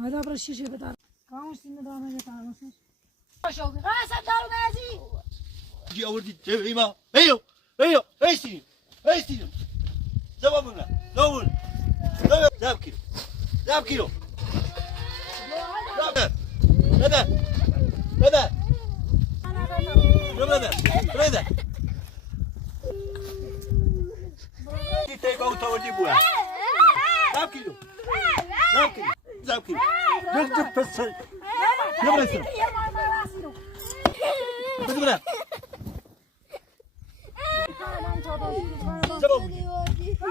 هذا برا الشيشة بدار كاموس النظام اللي تعرفه شو غاسل دارو نازي جي أوردي تبعيما أيوه أيوه أيسين أيسين زوامنا زوامنا زاب كيلو زاب كيلو زاب ماذا ماذا ماذا ماذا تيجي أو تودي بوها زاب كيلو زاب كيلو زاب كيلو جد بس يلا يسير بدنا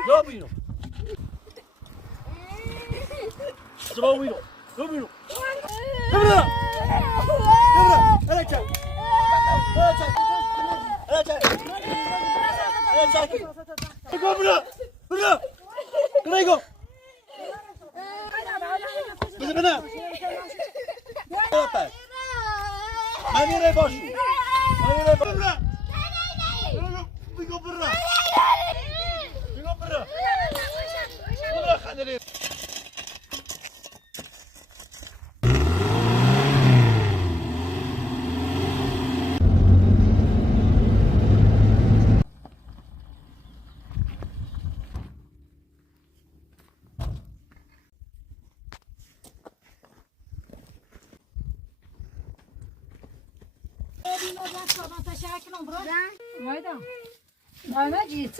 زوامينو زوامينو زوامينو بدنا بدنا أنا جاي أنا جاي أنا جاي أنا جاي بدنا بدنا كريجو بدنا ماني ريباشو ماني ريباشو برا بيجو برا بيجو برا برا خليني أنا جيت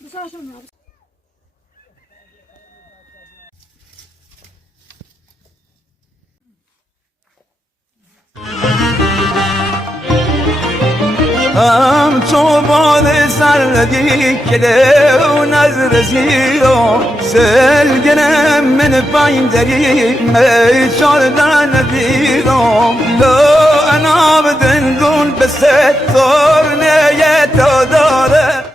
بس عشان صوبان سردی کده و نظر زیرو سلگنم من پایندری میچاردن دیرو لو انا بدن دون بسه تورنه تا داره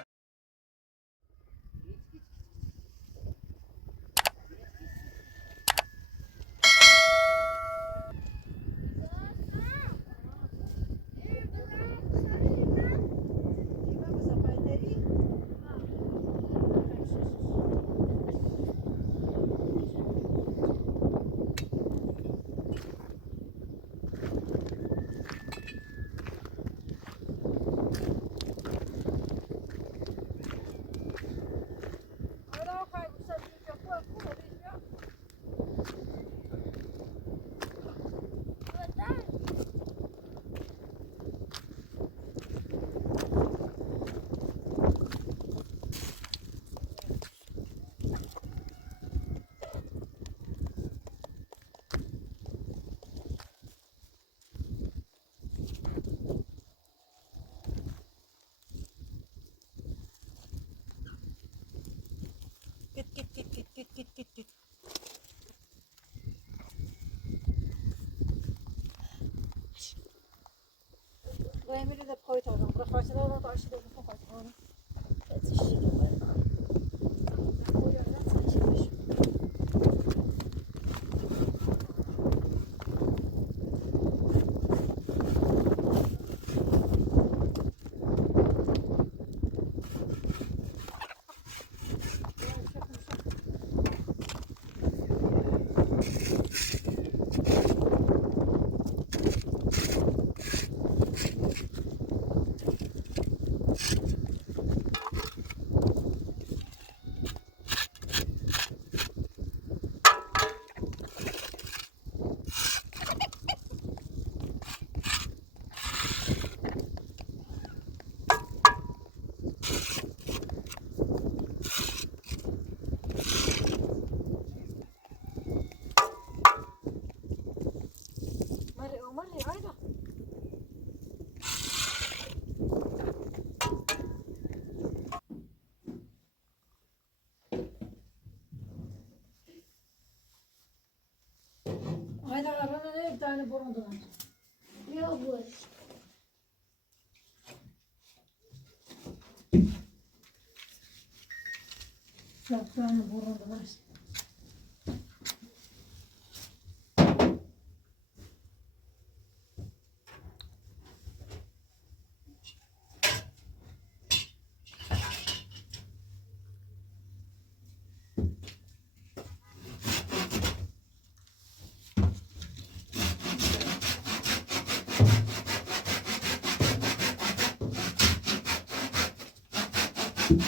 ويعملوا ذا بخويت هذا رفعت له لا تعيش له بخويت هذا هذا عرنا نبدأ نبرم دون يا أبوي شوف أنا نبرم دون Mızık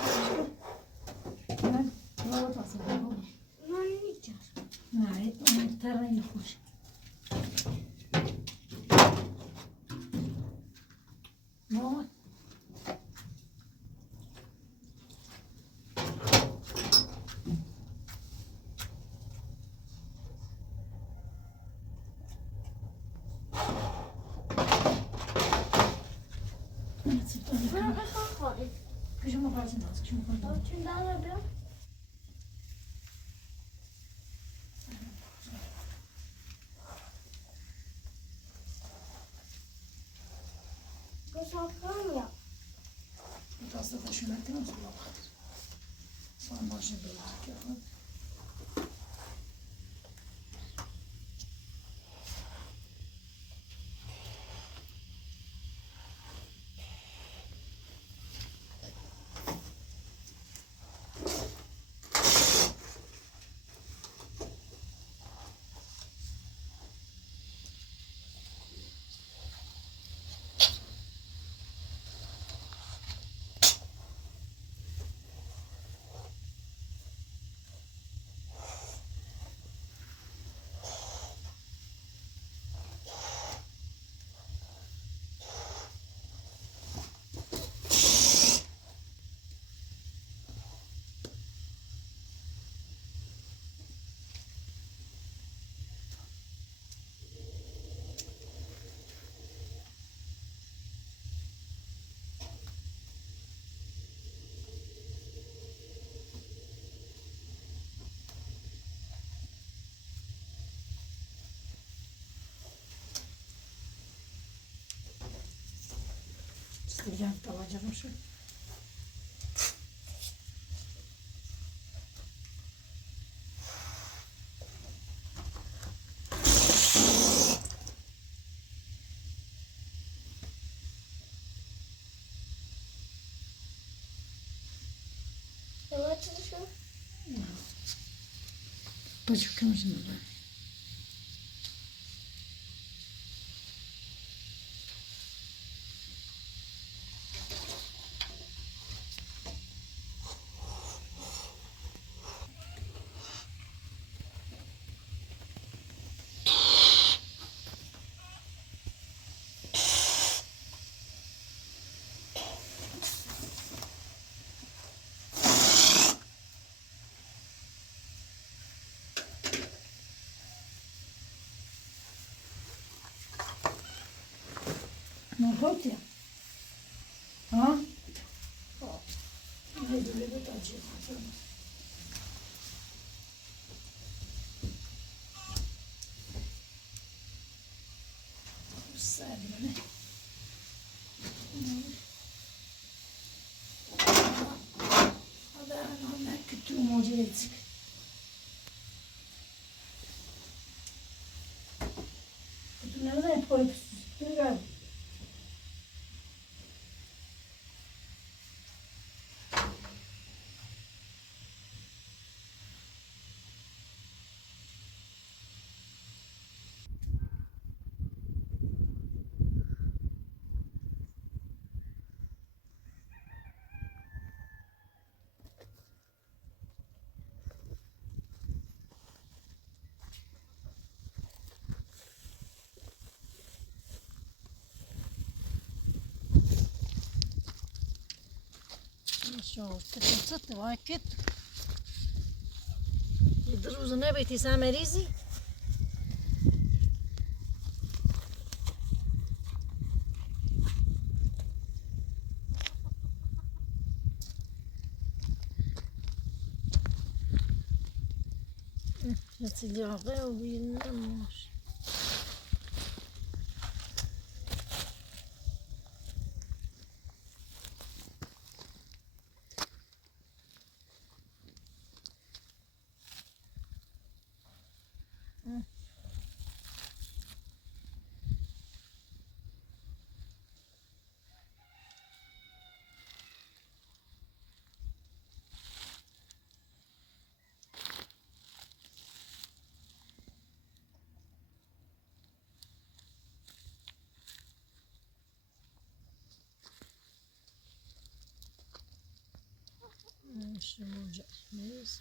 yapıştır. Ben lavut asıldım. Ne yiyeceğiz? Ne, onu terden yapmış. Ne oldu? Evet, sütten Ben yıkama. kaç koyayım? Kışın bakarsın azıcık, şimdi koydum. Şimdi alıyorum. Bu saplar ya. Biraz da şöyle ettiğim sonra bakar. Sonra başına böyle yapalım. Sıcak dalacağım şu. Evet çalışıyor. Bacık kımızın da. Ne koydu ya? Ha? Ne böyle bir acı yapalım. Sevdim hadi hemen kütüğüm hoca etsin. Kütüğümleri de hep koyup süpürüyorum. Що, це ти вакет? І друзі, не бийте саме різі. Це дягає, він не може. ماشي موجة ميز.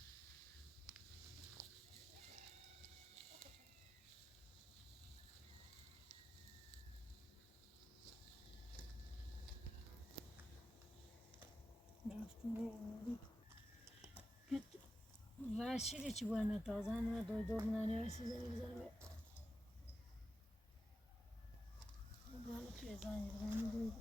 راشیدی چی باید تازه نه دور منانی ویسی زنی بزنی بالا توی زنی بزنی دوید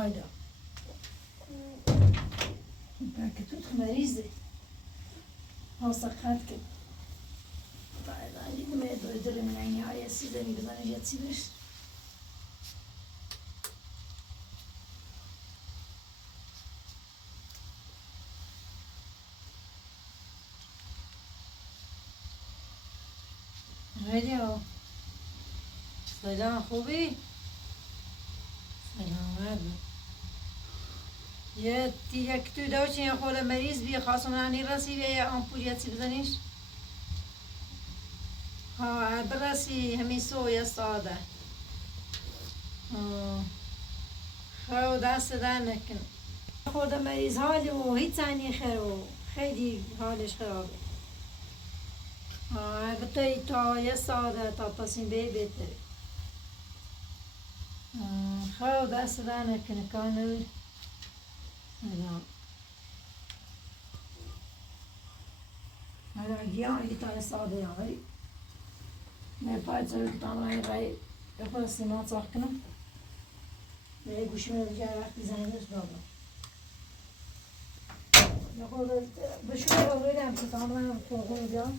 هایدا بلکه توت مریضه سقط که بعد علی دمه دویدر من اینی های سیزنی بزنه جد سیبش هایدا سلام خوبی؟ سلامت یه یک تو داشتی یا خود مریض بی خواستم نانی رسی یا آمپولیت سی بزنیش ها برسی همین سویا ساده خو دست در نکن خود مریض حالی و هیچ زنی خیلی خیلی حالش خرابه البته تا یه ساده تا پسین بهتره خو دست در نکنه کانوی سلام هذا الجيان اللي تاع الصعدة يا غي ما يبقى تسوي طعمه غي ياخذ السماط صاحكنا ما يقولش من الرجال راح تزينش بابا ياخذ بشوف الغير عم تطعمه فوقه الجيان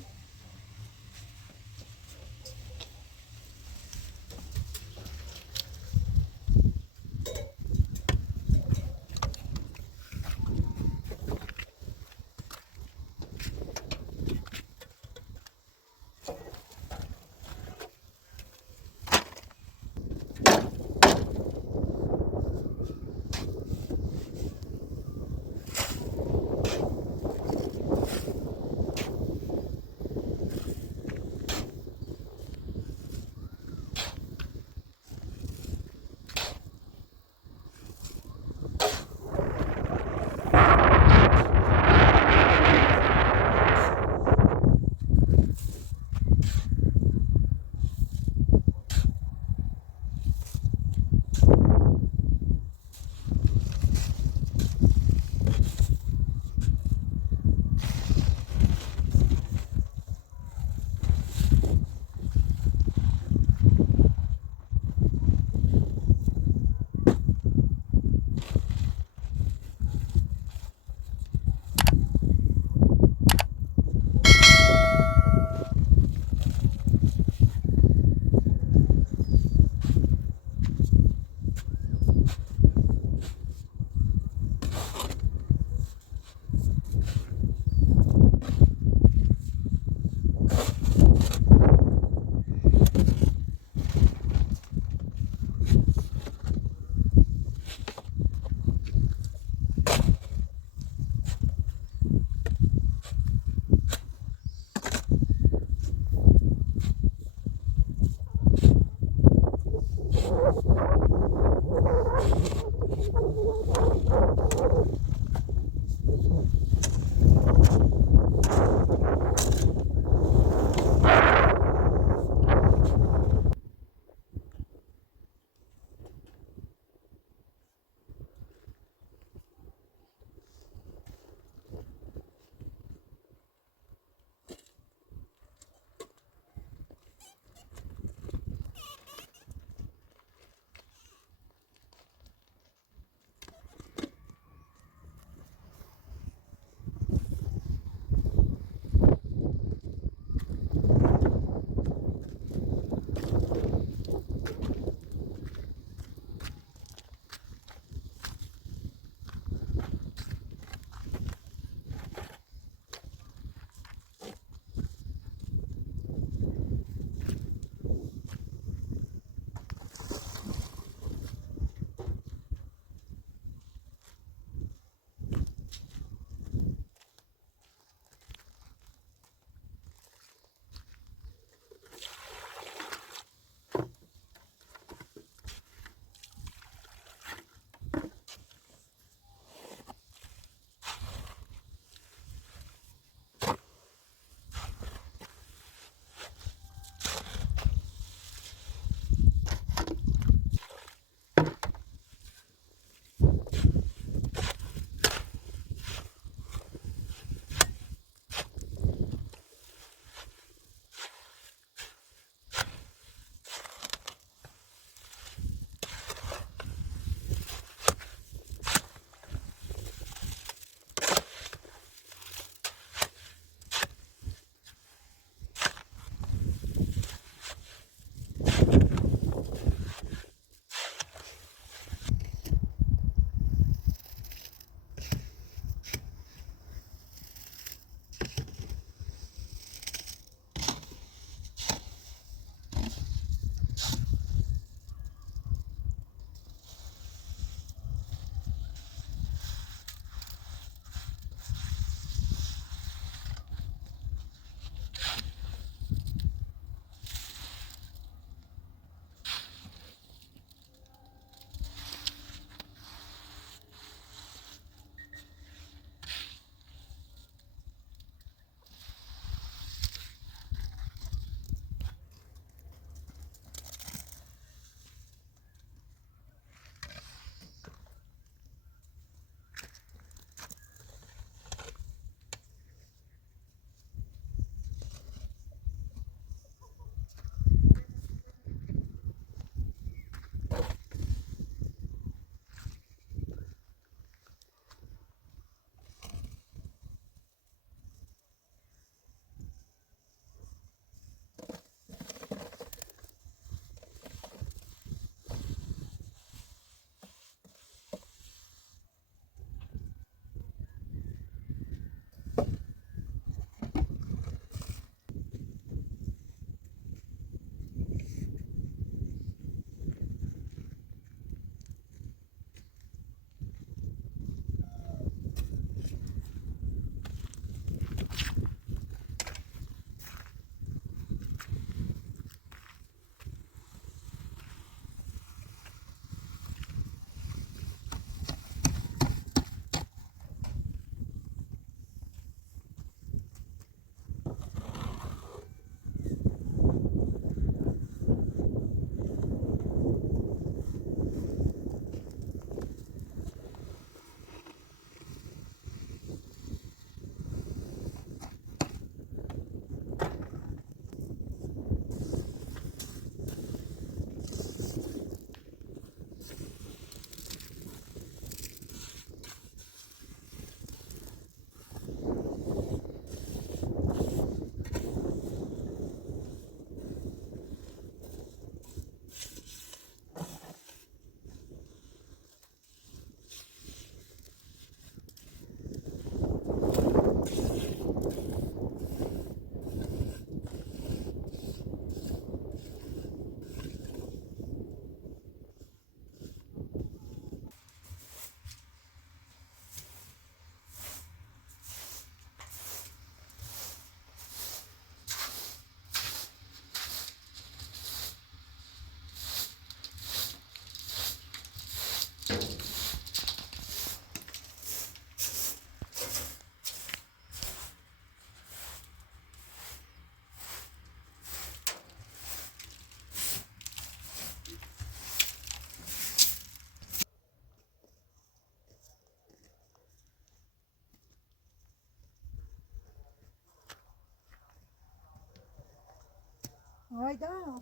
هایدا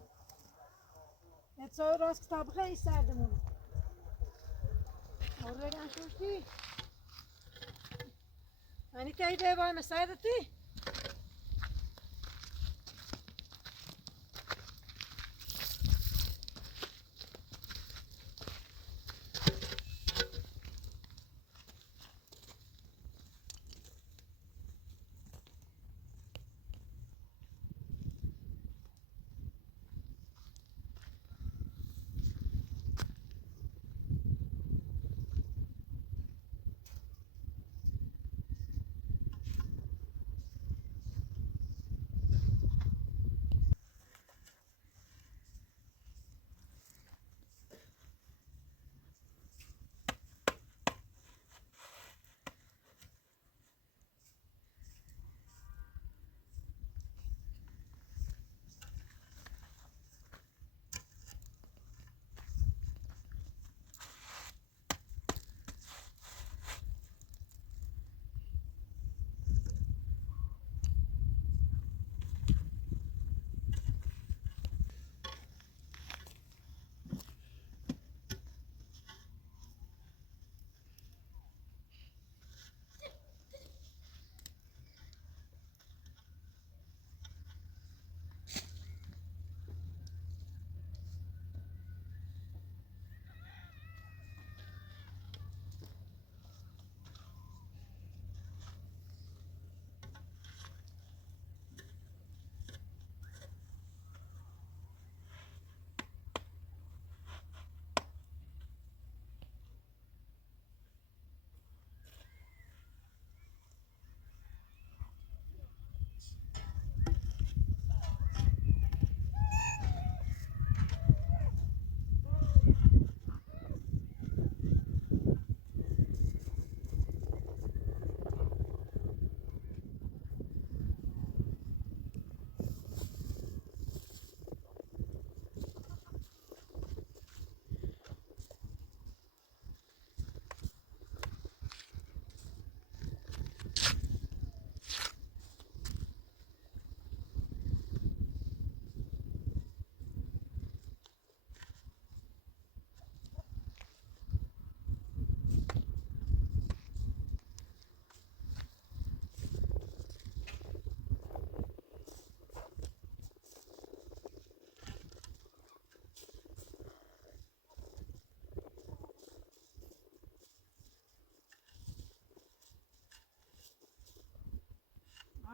یه راست کتاب خیلی سردمون آره گنشوشتی hani teyze var mesai ti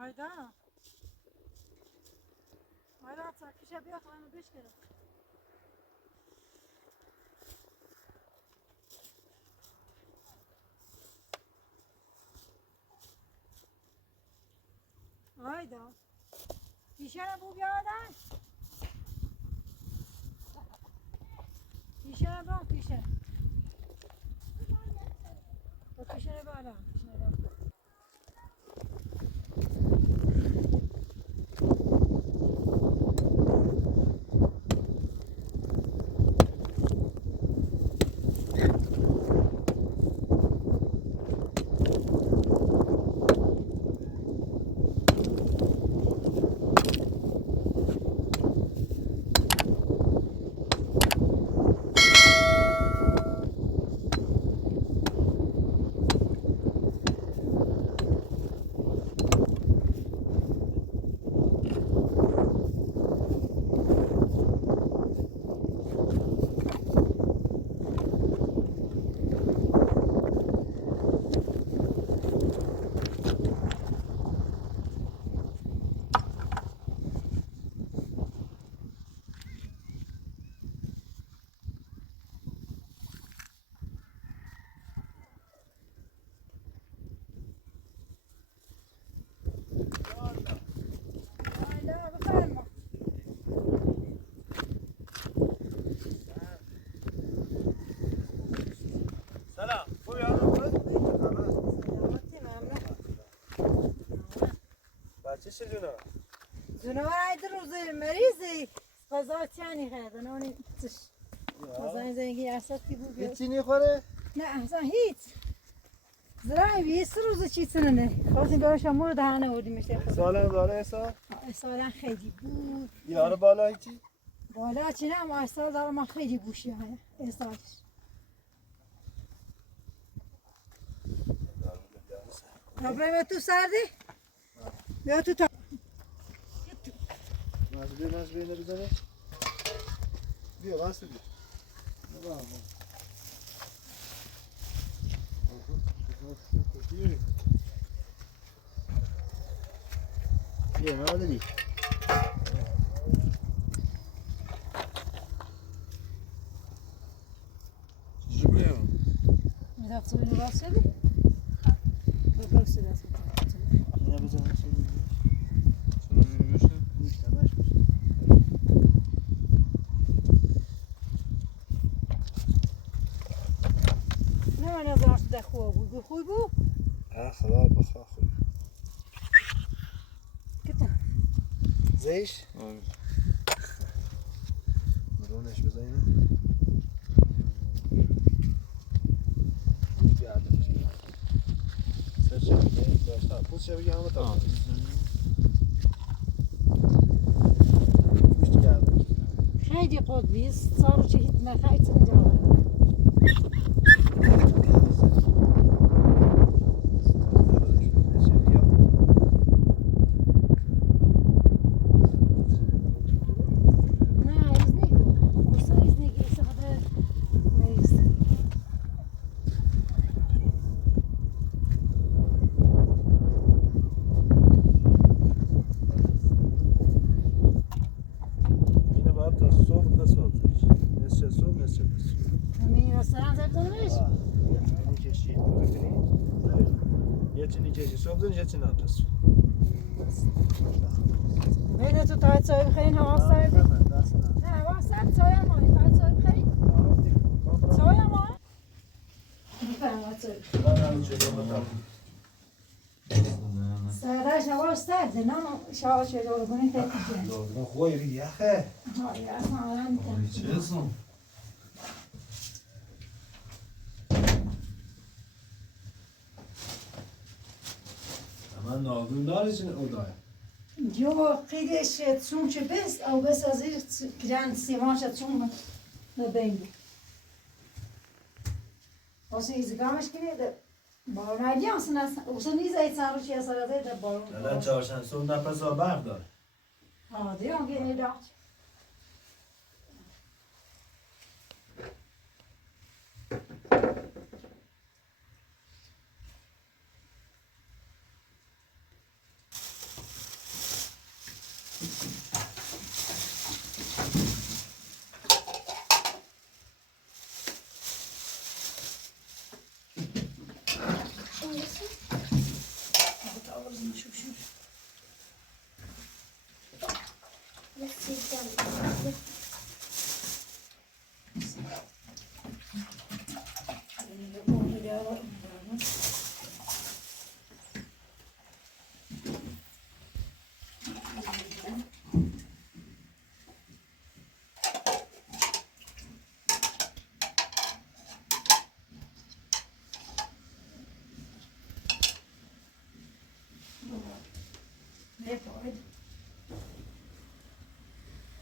hayda hayda sakışa bir yaklanı beş kere hayda dişene bu bir adam dişene bak dişene bak dişene bak dişene bak چه جونا؟ جونا ورای روزی مریضی غذا چانی خیلی نانی تش غذا زنگی اساس کی بود؟ هیچی نخوره؟ نه اصلا هیچ زراعی 20 روز چی سننه خواستیم براش امور دهانه بودیم اشته سالم داره سال؟ سالا خیلی بود یار بالا چی؟ بالا چی نه اما سال دارم ما خیلی گوشی های سالش برای تو سردی؟ بیا تو تا مزبه اینه بزنه بیا واسه بیا بیا نادری چیزی بیام میدافت تو اینو باز شدی؟ بپرسی دست اینه بزنه نه من از راست ده خوب بود خوب بود؟ خراب بخواه خوب کتا زیش؟ مدونش بزنیم سرچه بگیم داشتم پوچه بگیم همه تا گوشت کردم خیلی قطبی است صارو چه هیت مخیط اینجا نه از نیگو اصلا از نیگی استفاده میست اینه باید تا صبح پس بابزش نصف صبح نصف پس همین رستوران زبدانش اینی کشی یه چینی کشی صبح دن یه چینی پس بین تو تایت سایه بخیرین هوا سردی؟ نه هوا سرد سایه مایی تایت سایه بخیرین؟ سایه مایی؟ بفرمایید سایه سردش هوا سرده نه شما چه دور کنید تکیه خوی یخه های اصلا آرام میتونم من ناگون داری چین او داره جو قیدش تسون چه بست او بس از این کجان سیمان شد تسون نبینی واسه ایزگامش کنید بارون هایی اصلا نیز ای سر رو چیه سر از این بارون الان چهارشنبه صبح نفس ها برق داره دیگه گینی داشت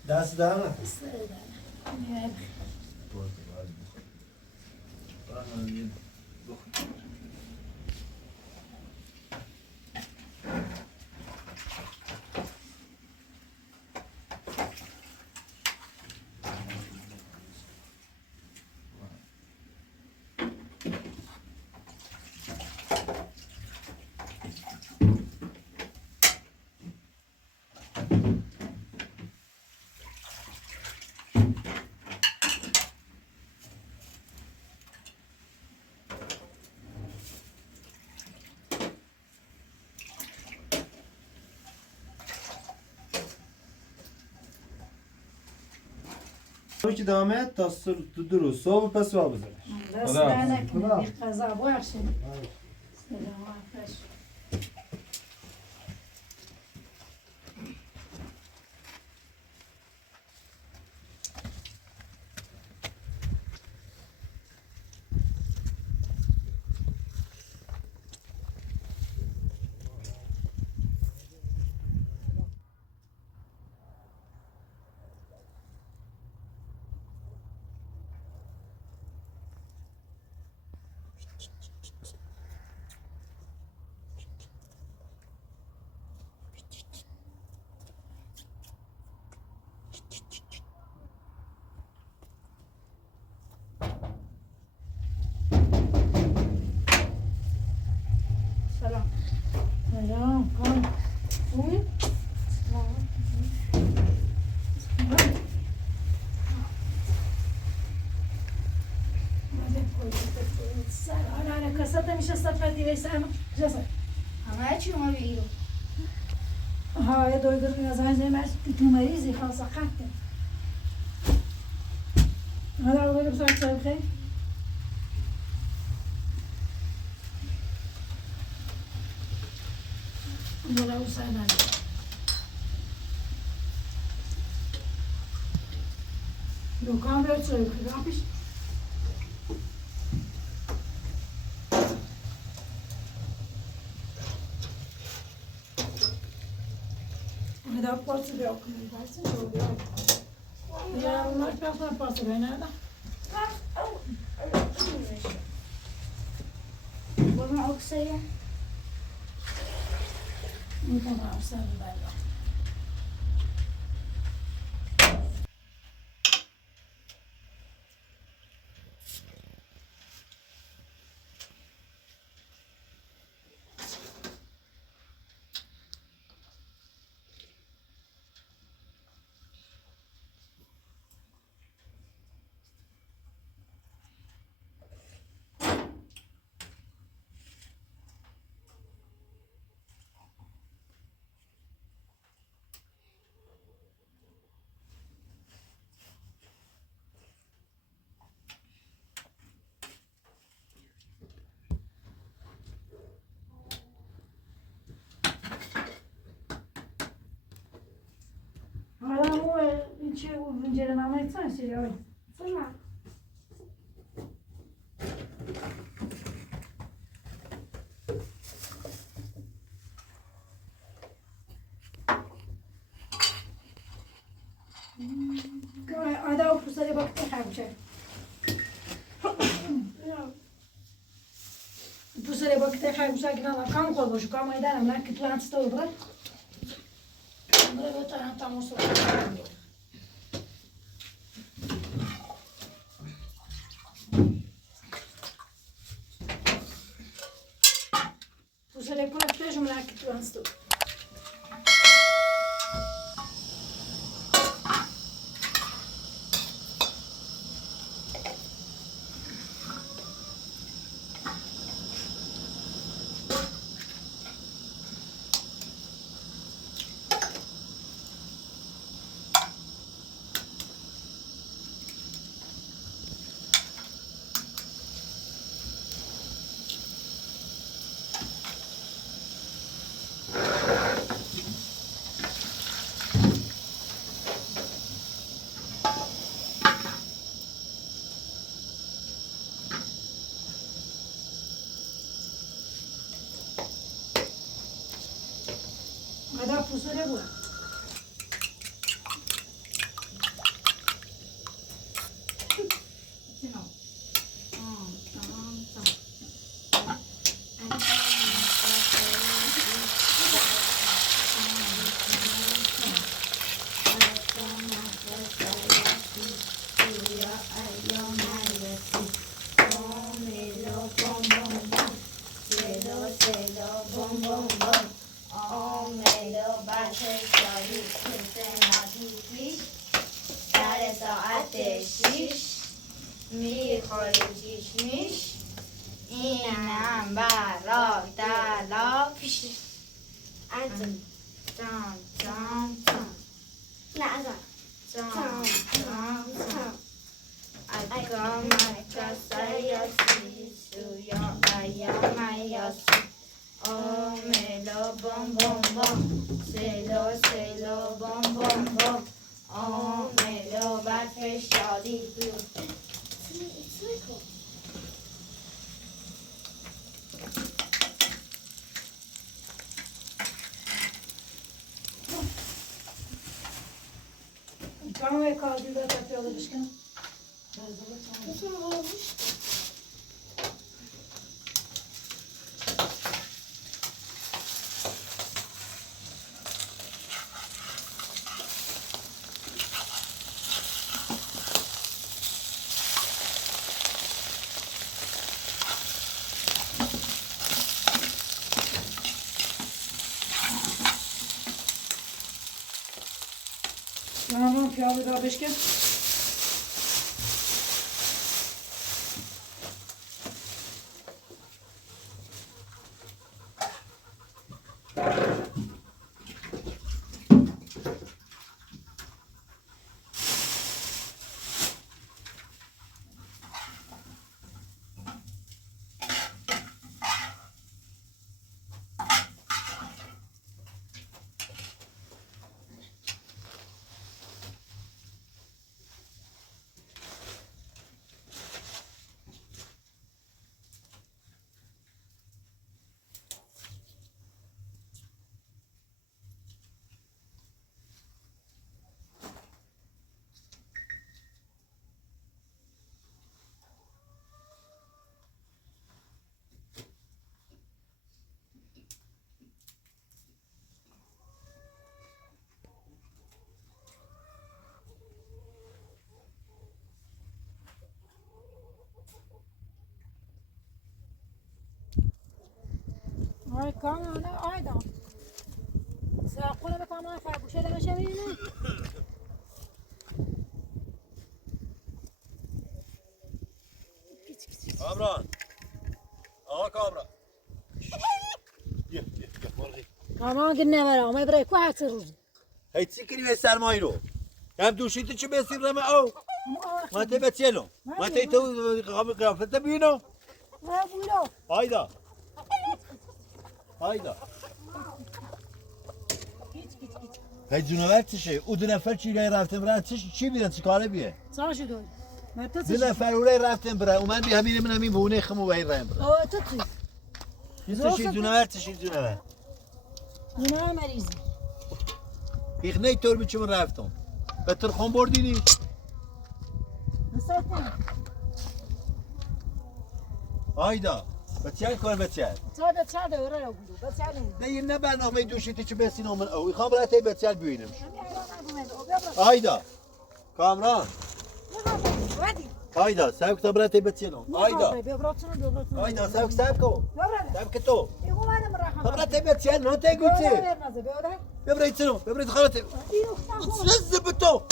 دست دارم که دامه تا درست صبح پس وا بزنش دست در نکنه یک قضا باشه سلام آفش سرما جسد همه چی ما بگیرم ها دویگر از این زمین تو مریضی خاص قطع هذا هو اللي بسرعة تسوي بخير ولا وسعنا لو كان بيتسوي بخير عبش هذا بارت بيأكل بارت هو بيأكل يا ما تبغى بارت بيننا بابا أكسية ممكن أرسل بالله حالا مو این چه اینجا نامه تون سریعی فما آدا و پسری باکتی خرمچه پسری باکتی خرمچه اگه نام کام خود باشو کام ایدارم نه که تو هنسته برای برای تو هم تماس رو پسری باکتی جمعه که تو هنسته آدا پسری بود اینم برا دلا پیش أنزل جان جان جان لا أزل جان جان جان اگام کسایسی سویا ایام ایاسی آملو بوم بوم بوم سلو سلو بوم بوم بوم آملو برف شادی بیو کام یک کاری داره تا پیاده بشکنم Tamam pilavı da beşken. کاملا نه آیدا ساقونه به کاملا فرگوشه نمیشه میبینه کامران آقا کامران بیا مرغی کاملا گرنه برای ما برای کو هست روز هیچی کنی به سرمایی رو هم دوشیتی چه بسیم رمه او ما تی بچیلو ما تی تو قیافته بینو نه بولو هایدا هایدا هی جونور چشه او دو نفر چی رفتم برای چی بیرن چی کاره بیه ساعت شد دو نفر اوره رفتم برای اومن بی همین من همین بونه خمو باید رایم برای او تو چی یه چی جونور چشی جونور نه مریضی ایخ نه طور بیچم رفتم به ترخان بردینی مسافر هایدا بچه کار بچه چه دوره رو بودو بچه نه یه نه برنامه دوشیتی چه بسین آمن او ایخوام برای تی بچه ببینم هایدا کامران هایدا سبک تا برای تی بچه نو هایدا هایدا سبک کو سبک تو تا برای تی بچه نو تی گوچی ببرای چنو ببرای خالته سلز بتو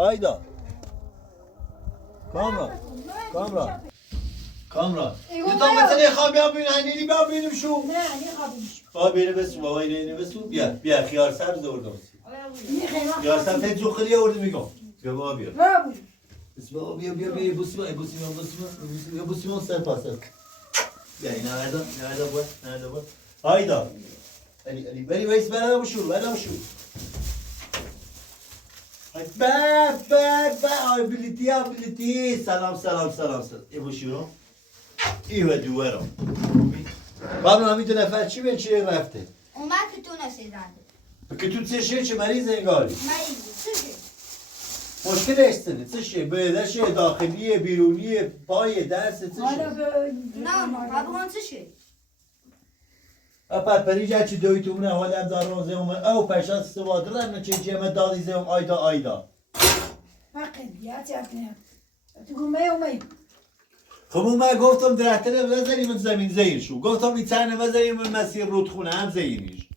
هایدا کامران یه تا مثلا خواب بیا ببین هنیلی بیا ببینیم شو نه نه خوابیش خواب بینه بسو بابا اینه بسو بیا خیار سبز آوردم خیار سبز تی جوخری آورده میگم بیا بابا بیا بس بابا بیا بوسیمون سر پاسه بیا این نرده بود هایدا علی بری ویس برام شو ابیلیتی سلام ایو شروع ایو دوارم قبل همین دو نفر چی به چی رفته اومد که تو نسیدنده که تو چه مریض انگاری مریضی چه مشکل استنه چه بدنش داخلی بیرونی پای دست چه نه بابا چه اپر پریجا چی دوی تو نه حالم دارم زم او پشان سوادر من چه جمع دادی زم آیدا فقط بیا چه تو گومه خب من گفتم درختره بزنیم من زمین زیر شو گفتم این تنه بزنیم من مسیر رودخونه هم زیرش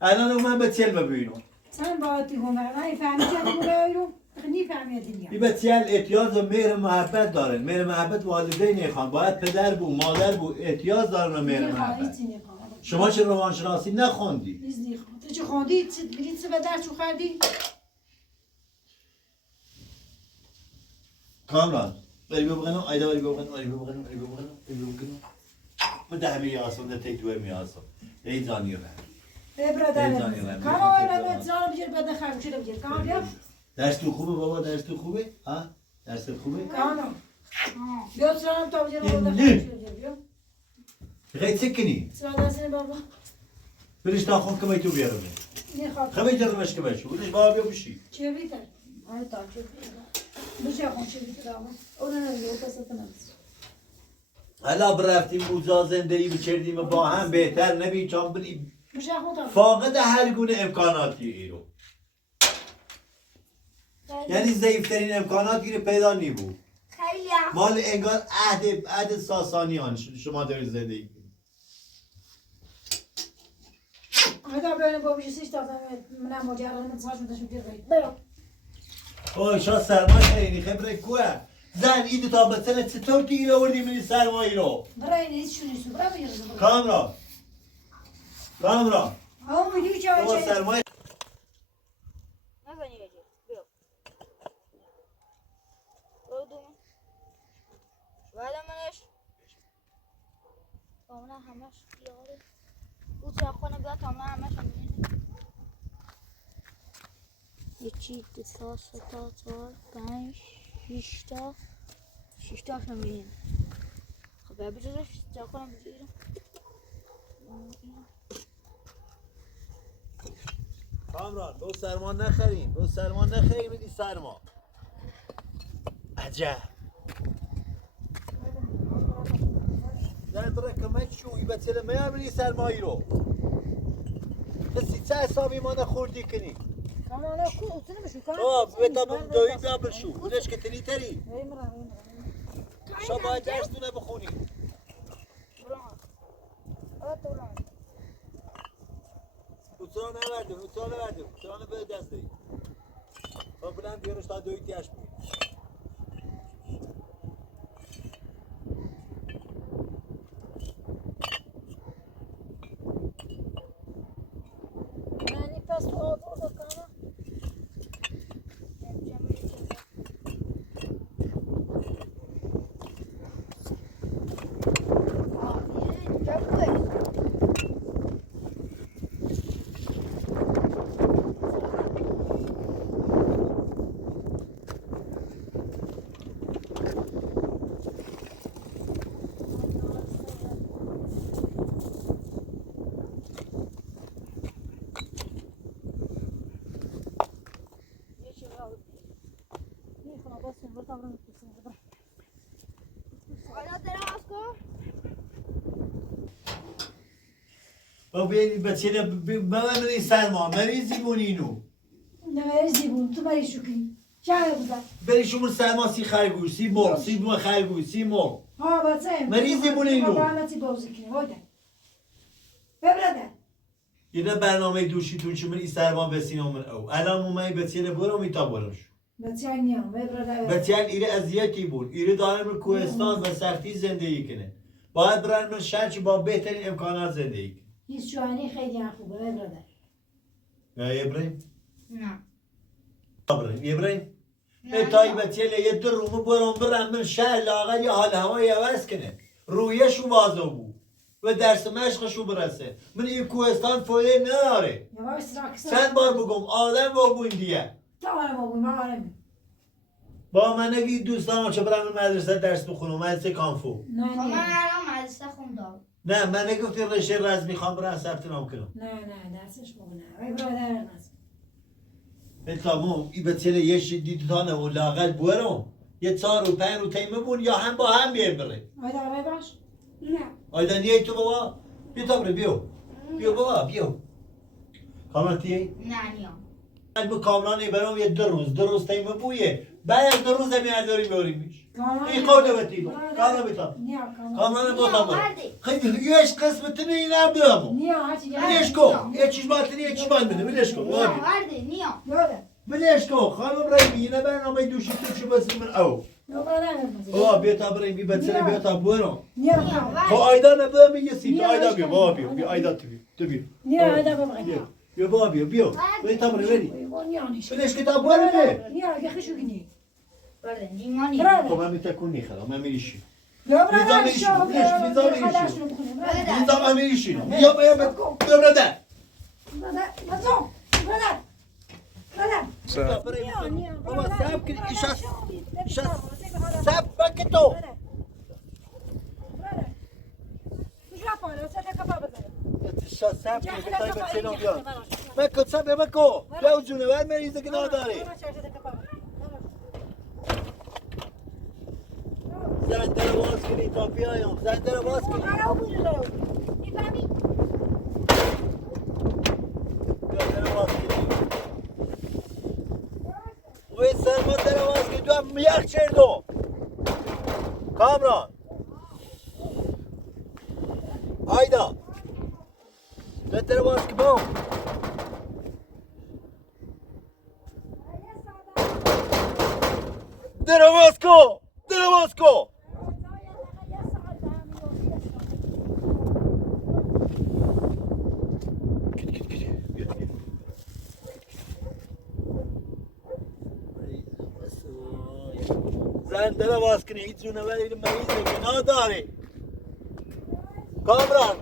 الان من به تل ببینم سن با تی گومه نه فهمی چه گومه رو نی فهمی دنیا این به تل احتیاج و مهر محبت دارن مهر محبت والدین نخوان باید پدر بو مادر بو احتیاج دارن و مهر محبت شما چه روانشناسی نخوندی تو چه خوندی چه به درس چه خردی کامران بری ببینم آیدا بری ببینم من ده میاسم ده تک دور میاسم ای زانیو برادر کاملا جان بجر بده خرج شده بجر کام بیا درس تو خوبه بابا درس تو خوبه ها درس خوبه کام بیا سلام تا بجر بده خرج شده بیا غير تسكني سلام سلام بابا بلش تاخذ كما يتوب يا ربي خبي جرمش كما شو ليش بابا بيمشي چه بیتر آره تا چه میشه خون چه بیتر اون نه یه پس تنس هلا برافتیم اوضاع زندگی بکردیم با هم بهتر نبی چون بلی میشه خون فاقد هر گونه امکاناتی ایرو یعنی ضعیفترین امکانات گیره پیدا نی بود خیلی مال انگار عهد ساسانیان شما دارید زندگی هذا بين بابي جسيش تاع من مجرد من تصاج من تشوف دير اوه شا سرما خیلی خبره کوه زن ایدو تا بسنه چطور که ایرو وردی منی سرمایی رو برای نیست شو نیست برای میرزه کامران هم میگی چه بابا سرمایه نزنی بجی بیا برو دوم بعد منش کاملا همش بیاره او چه خونه بیا کاملا همش یکی دو تا سه تا چهار پنج شش تا همین خب بیا بجورش جا کنم بجورم کامران به سرما نخرین به سرما نخرین بدی سرما عجب زن برای کمک شوی به تل میار بدی سرمایی رو کسی چه حسابی ما نخوردی کنی Kamana ku oturmuş yukarı. بتا دوید بیا بشو ولش که تری تری شما درستونه بخونی اوترا نوردیم اوترا به دست دی با بلند بیارش تا دوید دیش بید Yani pas oldu bakalım. و بیایی بچه من سرما مریضی بونینو Ne zibun tu bari şükür. Çay bu da. بری شمون سرما سی خرگوش سی مرغ سی بو خرگوش سی مرغ Ha batayım. Meriz zibuninu. Rahmeti bozukini. Hoda. Bebrada. یه برنامه دوشیتون چه من این سرما بسینم من او الان مومی بچه برو میتا برش Batayım ya. Bebrada. بچه ایره اذیتی بود ایره دارن من کوهستان و سختی زندگی کنه باید برن من شهر چی با بهترین امکانات زندگی کنه Biz şu an خیلی خوبه. Bebrada. یا ابراهیم نه ابراهیم ابراهیم تایی بچه یه در رومو برن من شهر لاغر یه حال هوایی عوض کنه رویشو واضح بود و درس مشقشو برسه من این کوهستان فایده نداره Yavaş sıra kısa. چند بار بگم آدم با بون دیگه Tamam oğlum ağrım. با من نگی دوستانم چه برم مدرسه درس بخونم مدرسه کانفو Ne خب من ne. الان مدرسه خوندم نه من نگفتی رشته رز میخوام برم ثبت نام کنم Ne dersmiş bu ne. Bebrada vermez. تمام این بچه یه شدی تانه و لاغل برم یه 4 و 5 رو تیمه بون یا هم با هم بیایم بریم Haydi arabaya baş. نه آیدا نیای تو بابا بیا تا بره بیا بابا بیا کامران تیه نه نیام من با کامران برم یه 2 روز تیمه بویه بعد از 2 روز همی داریم بیاریمش این قوله بتیلو کامران بیتا Niye kalma? کامران با تا بره وردی. خیلی یهش قسمتini اینم بیامو Niye hadi gel. بلش کن یه چیز باطنی یه چیز باید بده بلش کن نه وردی نیام Böyle. بلش کن خانم رایمی اینه برنامه دوشی تو چی بسی من او Bebrada vermez. آه بیا تا بریم بی بچه بیا تا برم Niye نیام kalma? خب وردی آیدا نبیام یه سی بیا، آیدا باش بیا کن. بابا بیا آیدا تو بیا Niye haydi baba بیا ya? بیا بابا بیا بیا تا بریم بری Niye بلش که تا بریم Niye yakış o günü? وردی نیمانی خب من میتکون نیخرم من میریشی Bebrada Nizam şu. işi, nizam işi. Arkadaş şunu bukunu. Bebrada. این زمان میریشی بیا بیا بیا برده Bebrada. Mazom. Bebrada. Bebrada. بابا سب کن ایشا سب بک تو ایشا سب کن بتای بچه نو بیا بکن سب بکن بیا جونه ور مریضه که نداره زنده رو باز کنی تا بیایم زنده رو باز کنی زنده رو باز کنی و این سرما در رو باز کنی تو هم یخ چردو کامران آیدا زنده رو باز کنی با در رو باز کن در رو باز کن زنده رو باز کنی هیچ جونه ولی مریضه که نداره کامران